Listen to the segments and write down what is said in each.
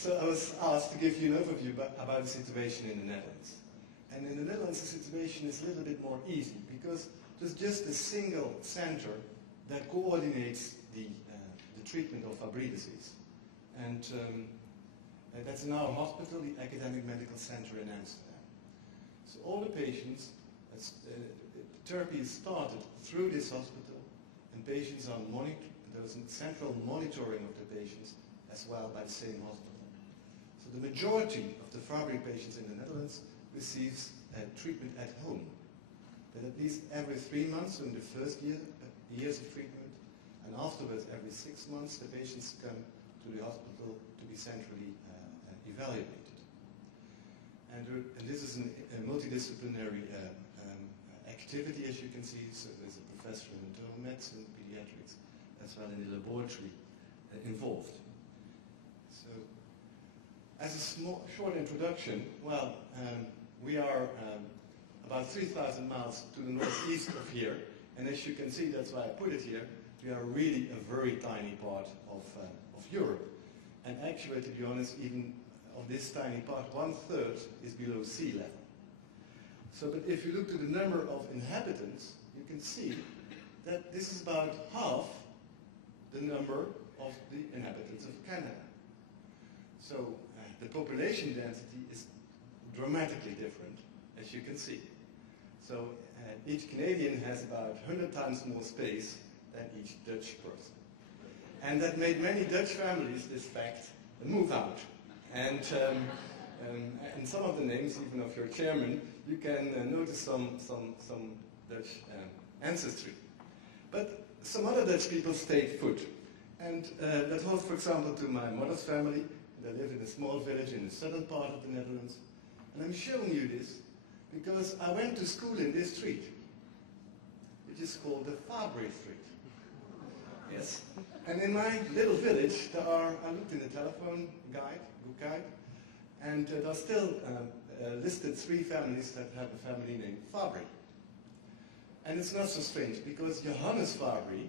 So I was asked to give you an overview about the situation in the Netherlands. And in the Netherlands, the situation is a little bit more easy because there's just a single center that coordinates the treatment of Fabry disease. And that's in our hospital, the Academic Medical Center in Amsterdam. So all the patients, therapy is started through this hospital, and patients are monitored. There's a central monitoring of the patients as well by the same hospital. So the majority of the Fabry patients in the Netherlands receives treatment at home. But at least every 3 months during the first years of treatment, and afterwards every 6 months the patients come to the hospital to be centrally evaluated. And this is a multidisciplinary activity, as you can see. So there's a professor in internal medicine, pediatrics, as well in the laboratory involved. So, as a short introduction, well, we are about 3,000 miles to the northeast of here, and as you can see, that's why I put it here, we are really a very tiny part of Europe. And actually, to be honest, even of this tiny part, 1/3 is below sea level. So, but if you look to the number of inhabitants, you can see that this is about half the number of the inhabitants of Canada. So, the population density is dramatically different, as you can see. So, each Canadian has about 100 times more space than each Dutch person. And that made many Dutch families, this fact, move out. And some of the names, even of your chairman, you can notice some Dutch ancestry. But some other Dutch people stayed put. And that holds, for example, to my mother's family. They live in a small village in the southern part of the Netherlands. And I'm showing you this because I went to school in this street, which is called the Fabry Street. Yes. And in my little village, I looked in the telephone guide, book guide, and there are still listed 3 families that have a family named Fabry. And it's not so strange, because Johannes Fabry,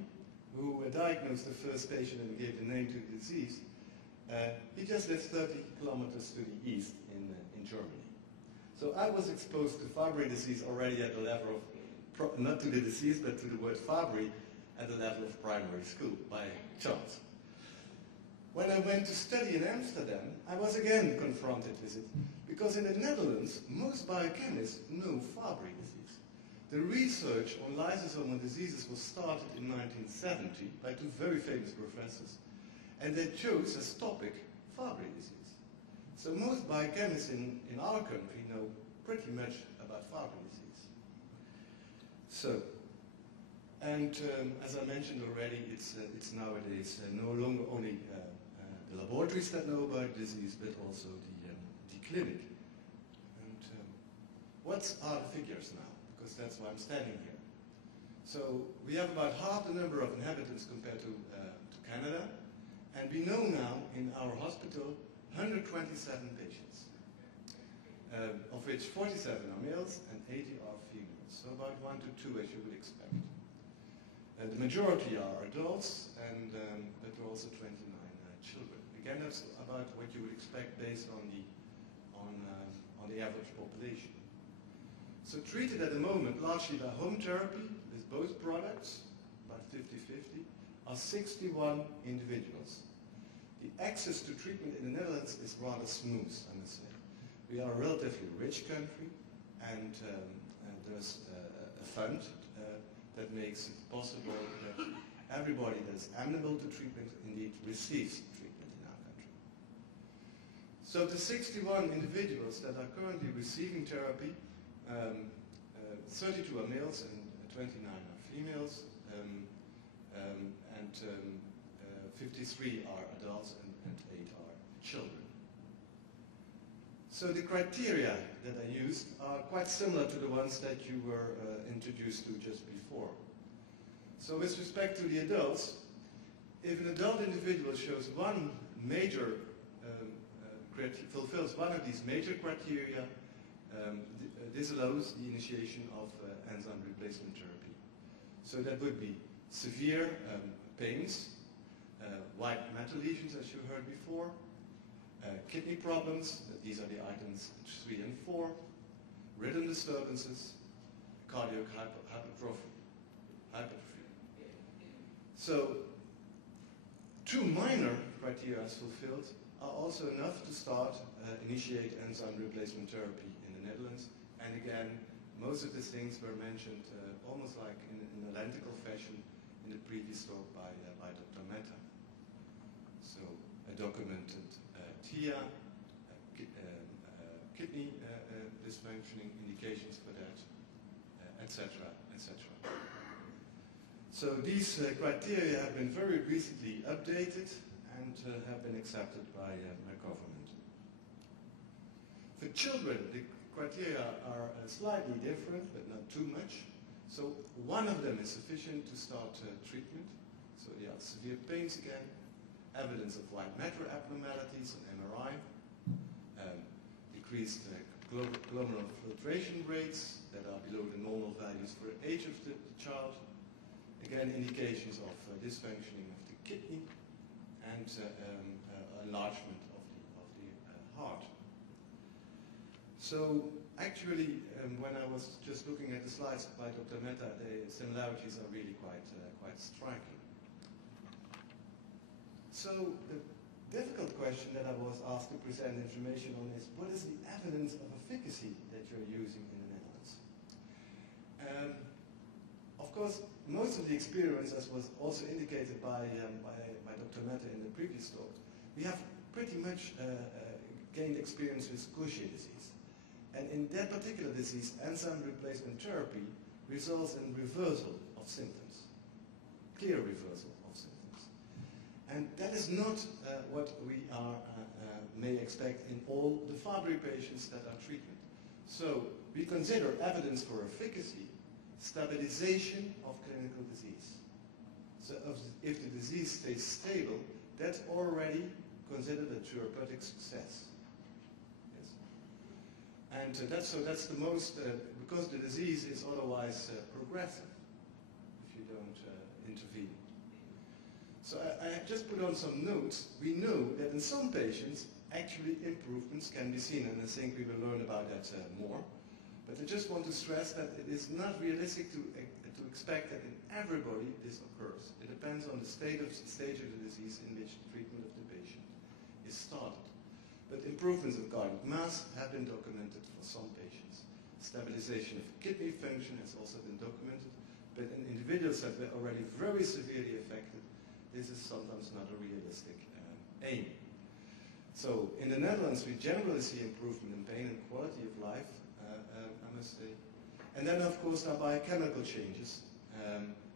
who diagnosed the first patient and gave the name to the disease, he just lived 30 kilometers to the east in Germany. So I was exposed to Fabry disease already at the level of, not to the disease, but to the word Fabry, at the level of primary school, by chance. When I went to study in Amsterdam, I was again confronted with it, because in the Netherlands, most biochemists know Fabry disease. The research on lysosomal diseases was started in 1970 by 2 very famous professors, and they chose as topic Fabry disease. So most biochemists in our country know pretty much about Fabry disease. So, and as I mentioned already, it's nowadays no longer only the laboratories that know about the disease, but also the clinic. And what are the figures now? Because that's why I'm standing here. So we have about half the number of inhabitants compared to Canada, and we know now in our hospital 127 patients, of which 47 are males and 80 are females, so about 1 to 2 as you would expect. The majority are adults, but there are also 29 children. Again, that's about what you would expect based on the average population. So treated at the moment largely by home therapy with both products, about 50-50, are 61 individuals. The access to treatment in the Netherlands is rather smooth, I must say. We are a relatively rich country, and there's a fund that makes it possible that everybody that's amenable to treatment indeed receives treatment in our country. So the 61 individuals that are currently receiving therapy, 32 are males and 29 are females, and 53 are adults and 8 are children. So the criteria that I used are quite similar to the ones that you were introduced to just before. So with respect to the adults, if an adult individual shows one major, fulfills one of these major criteria, this allows the initiation of enzyme replacement therapy. So that would be severe pains, white matter lesions as you heard before, Kidney problems, these are the items 3 and 4. Rhythm disturbances, cardiac hypertrophy. So 2 minor criteria fulfilled are also enough to start initiate enzyme replacement therapy in the Netherlands. And again, most of these things were mentioned almost like in analytical fashion in the previous talk by Dr. Mehta. So a documented TIA, kidney dysfunctioning, indications for that, etc., etc. So these criteria have been very recently updated and have been accepted by my government. For children, the criteria are slightly different, but not too much. So one of them is sufficient to start treatment. So yeah, severe pains again, evidence of white matter abnormalities on MRI, decreased glomerular filtration rates that are below the normal values for the age of the child. Again, indications of dysfunctioning of the kidney and enlargement of the heart. So actually, when I was just looking at the slides by Dr. Mehta, the similarities are really quite striking. So the difficult question that I was asked to present information on is, what is the evidence of efficacy that you're using in the Netherlands? Of course, most of the experience, as was also indicated by Dr. Mehta in the previous talk, we have pretty much gained experience with Gaucher disease. And in that particular disease, enzyme replacement therapy results in reversal of symptoms, clear reversal of symptoms. And that is not what we may expect in all the Fabry patients that are treated. So we consider evidence for efficacy stabilization of clinical disease. So if the disease stays stable, that's already considered a therapeutic success. Yes. And that's the most, because the disease is otherwise progressive if you don't intervene. So I have just put on some notes. We know that in some patients, actually improvements can be seen, and I think we will learn about that more. But I just want to stress that it is not realistic to expect that in everybody this occurs. It depends on the stage of the disease in which the treatment of the patient is started. But improvements of cardiac mass have been documented for some patients. Stabilization of kidney function has also been documented. But in individuals that were already very severely affected, this is sometimes not a realistic aim. So in the Netherlands, we generally see improvement in pain and quality of life, I must say. And then, of course, there are biochemical changes,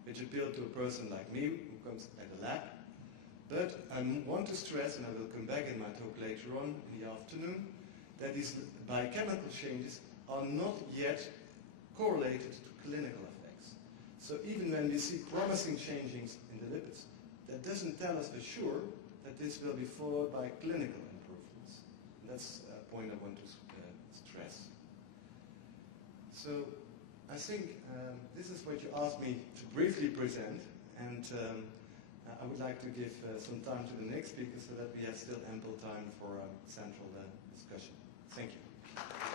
which appeal to a person like me who comes at the lab. But I want to stress, and I will come back in my talk later on in the afternoon, that these biochemical changes are not yet correlated to clinical effects. So even when we see promising changes in the lipids, that doesn't tell us for sure that this will be followed by clinical improvements. And that's a point I want to stress. So I think this is what you asked me to briefly present, and I would like to give some time to the next speaker so that we have still ample time for a central discussion. Thank you.